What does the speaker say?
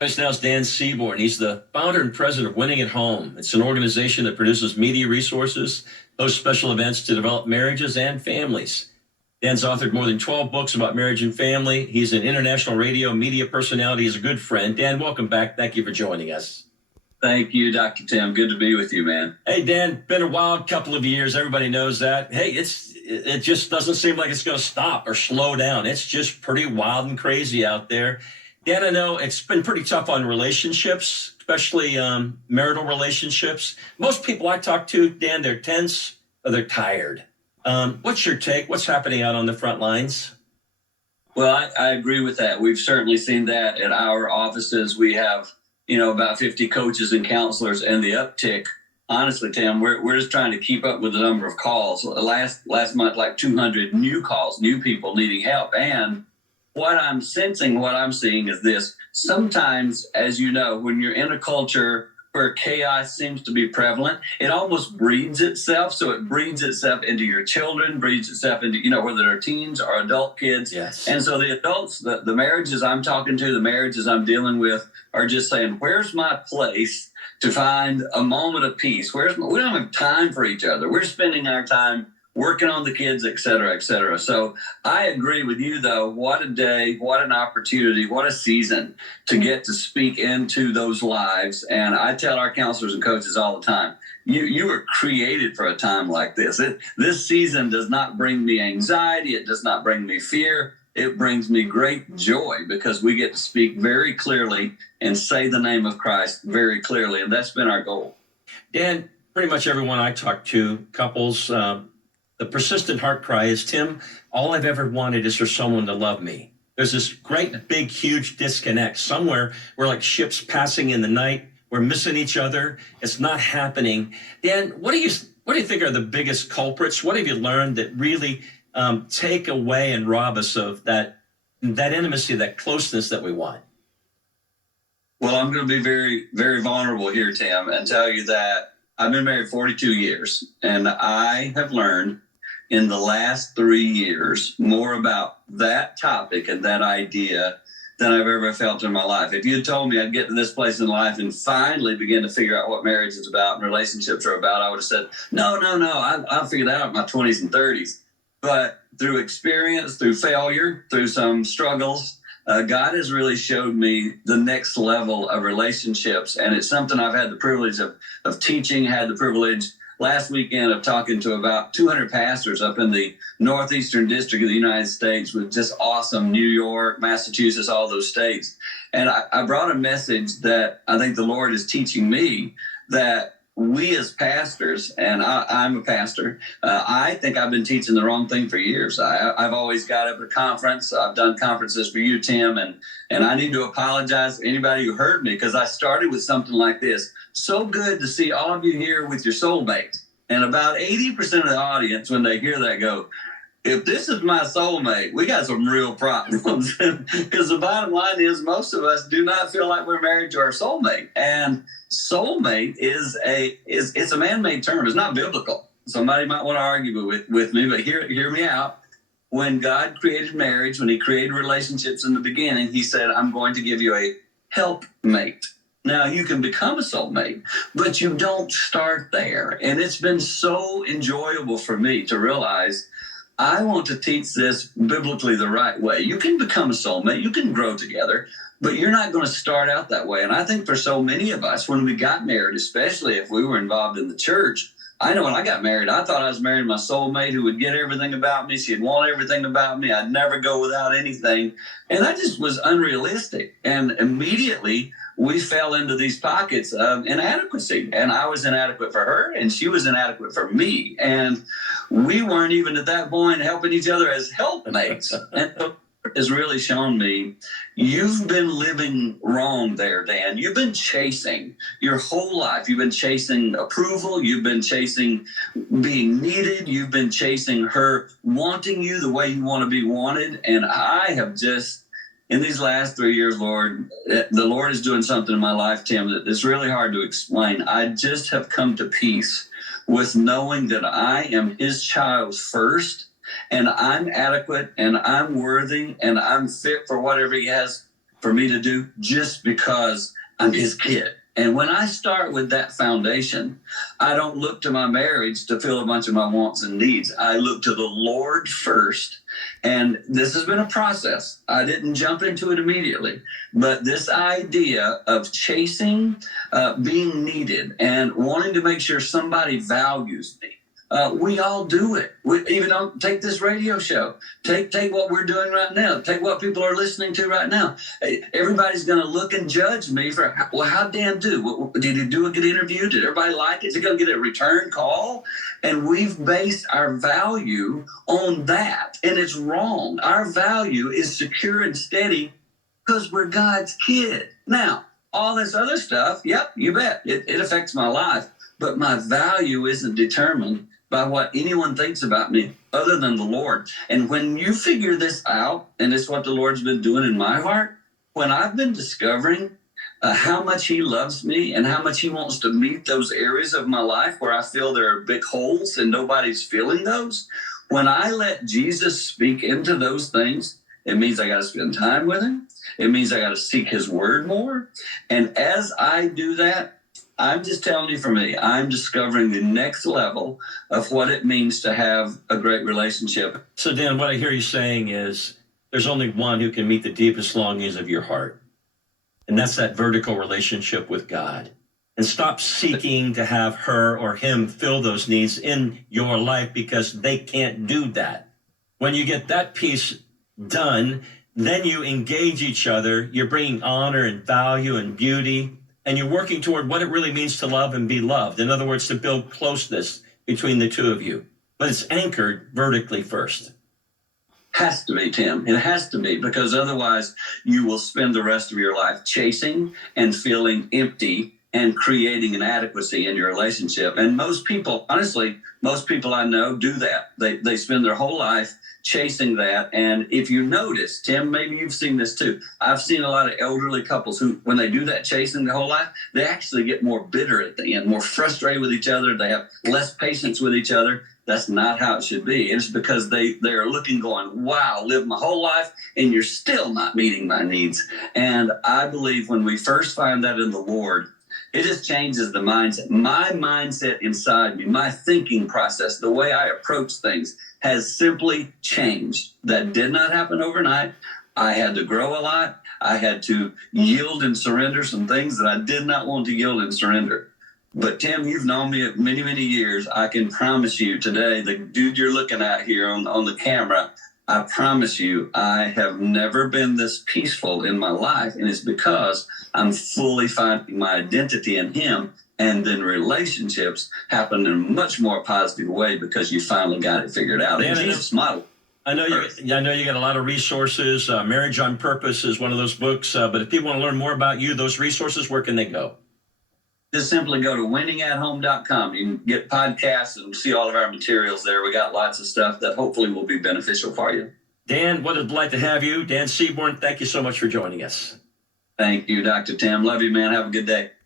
Right now is Dan Seaborn. He's the founder and president of Winning at Home. It's an organization that produces media resources, hosts special events to develop marriages and families. Dan's authored more than 12 books about marriage and family. He's an international radio media personality. He's a good friend. Dan, welcome back. Thank you for joining us. Thank you, Dr. Tim. Good to be with you, man. Hey, Dan, been a wild couple of years. Everybody knows that. Hey, it just doesn't seem like it's going to stop or slow down. It's just pretty wild and crazy out there. Dan, I know it's been pretty tough on relationships, especially marital relationships. Most people I talk to, Dan, they're tense or they're tired. What's your take? What's happening out on the front lines? Well, I agree with that. We've certainly seen that at our offices. We have, about 50 coaches and counselors, and the uptick, honestly, Tim, we're just trying to keep up with the number of calls. Last month, like 200 new calls, new people needing help. And what I'm sensing, what I'm seeing is this. Sometimes, as you know, when you're in a culture where chaos seems to be prevalent, it almost breeds itself. So it breeds itself into your children, breeds itself into, whether they're teens or adult kids. Yes. And so the adults, the marriages I'm talking to, the marriages I'm dealing with are just saying, where's my place to find a moment of peace? We don't have time for each other. We're spending our time working on the kids, et cetera, et cetera. So I agree with you, though. What a day, what an opportunity, what a season to get to speak into those lives. And I tell our counselors and coaches all the time, you were created for a time like this. This season does not bring me anxiety. It does not bring me fear. It brings me great joy because we get to speak very clearly and say the name of Christ very clearly. And that's been our goal. Dan, pretty much everyone I talk to, couples, the persistent heart cry is, Tim, all I've ever wanted is for someone to love me. There's this great, big, huge disconnect. Somewhere we're like ships passing in the night. We're missing each other. It's not happening. Dan, what do you think are the biggest culprits? What have you learned that really take away and rob us of that intimacy, that closeness that we want? Well, I'm going to be very, very vulnerable here, Tim, and tell you that I've been married 42 years, and I have learned in the last 3 years more about that topic and that idea than I've ever felt in my life. If you had told me I'd get to this place in life and finally begin to figure out what marriage is about and relationships are about, I would have said, no, I'll figure that out in my 20s and 30s. But through experience, through failure, through some struggles, God has really showed me the next level of relationships. And it's something I've had the privilege of teaching, had the privilege last weekend of talking to about 200 pastors up in the northeastern district of the United States, with just awesome New York, Massachusetts, all those states. And I brought a message that I think the Lord is teaching me, that we as pastors, and I'm a pastor, I think I've been teaching the wrong thing for years. I've always got up at a conference. I've done conferences for you, Tim, and I need to apologize to anybody who heard me, because I started with something like this. So good to see all of you here with your soulmate. And about 80% of the audience, when they hear that, go, if this is my soulmate, we got some real problems. Because the bottom line is, most of us do not feel like we're married to our soulmate. And soulmate it's a man-made term. It's not biblical. Somebody might want to argue with me, but hear me out. When God created marriage, when he created relationships in the beginning, he said, I'm going to give you a helpmate. Now, you can become a soulmate, but you don't start there. And it's been so enjoyable for me to realize I want to teach this biblically the right way. You can become a soulmate, you can grow together, but you're not going to start out that way. And I think for so many of us, when we got married, especially if we were involved in the church, I know when I got married, I thought I was marrying my soulmate who would get everything about me. She'd want everything about me. I'd never go without anything. And that just was unrealistic. And immediately we fell into these pockets of inadequacy. And I was inadequate for her, and she was inadequate for me. And we weren't even at that point helping each other as helpmates. And has really shown me you've been living wrong there, Dan. You've been chasing your whole life. You've been chasing approval. You've been chasing being needed. You've been chasing her wanting you the way you want to be wanted. And I have just, in these last 3 years, Lord, the Lord is doing something in my life, Tim, that it's really hard to explain. I just have come to peace with knowing that I am his child first, and I'm adequate, and I'm worthy, and I'm fit for whatever he has for me to do just because I'm his kid. And when I start with that foundation, I don't look to my marriage to fill a bunch of my wants and needs. I look to the Lord first. And this has been a process. I didn't jump into it immediately. But this idea of chasing, being needed, and wanting to make sure somebody values me. We all do it. We even don't take this radio show. Take what we're doing right now. Take what people are listening to right now. Everybody's going to look and judge me for, well, how'd Dan do? Did he do a good interview? Did everybody like it? Is he going to get a return call? And we've based our value on that. And it's wrong. Our value is secure and steady because we're God's kid. Now, all this other stuff, yep, you bet. It affects my life. But my value isn't determined by what anyone thinks about me other than the Lord. And when you figure this out, and it's what the Lord's been doing in my heart, when I've been discovering how much he loves me and how much he wants to meet those areas of my life where I feel there are big holes and nobody's filling those, when I let Jesus speak into those things, it means I got to spend time with him. It means I got to seek his word more. And as I do that, I'm just telling you, for me, I'm discovering the next level of what it means to have a great relationship. So, Dan, what I hear you saying is there's only one who can meet the deepest longings of your heart, and that's that vertical relationship with God. And stop seeking to have her or him fill those needs in your life because they can't do that. When you get that piece done, then you engage each other. You're bringing honor and value and beauty, and you're working toward what it really means to love and be loved. In other words, to build closeness between the two of you. But it's anchored vertically first. Has to be, Tim. It has to be, because otherwise you will spend the rest of your life chasing and feeling empty and creating inadequacy in your relationship. And most people, honestly, most people I know do that. They spend their whole life chasing that. And if you notice, Tim, maybe you've seen this too. I've seen a lot of elderly couples who, when they do that chasing their whole life, they actually get more bitter at the end, more frustrated with each other. They have less patience with each other. That's not how it should be. It's because they're looking, going, wow, live my whole life, and you're still not meeting my needs. And I believe when we first find that in the Lord, it just changes the mindset. My mindset inside me, my thinking process, the way I approach things has simply changed. That did not happen overnight. I had to grow a lot. I had to yield and surrender some things that I did not want to yield and surrender. But Tim, you've known me many, many years. I can promise you today, the dude you're looking at here on the camera, I promise you, I have never been this peaceful in my life. And it's because I'm fully finding my identity in him. And then relationships happen in a much more positive way because you finally got it figured out. And Jesus' model. I know you got a lot of resources. Marriage on Purpose is one of those books. But if people want to learn more about you, those resources, where can they go? Just simply go to winningathome.com. You can get podcasts and see all of our materials there. We got lots of stuff that hopefully will be beneficial for you. Dan, what a delight to have you. Dan Seaborn, thank you so much for joining us. Thank you, Dr. Tim. Love you, man. Have a good day.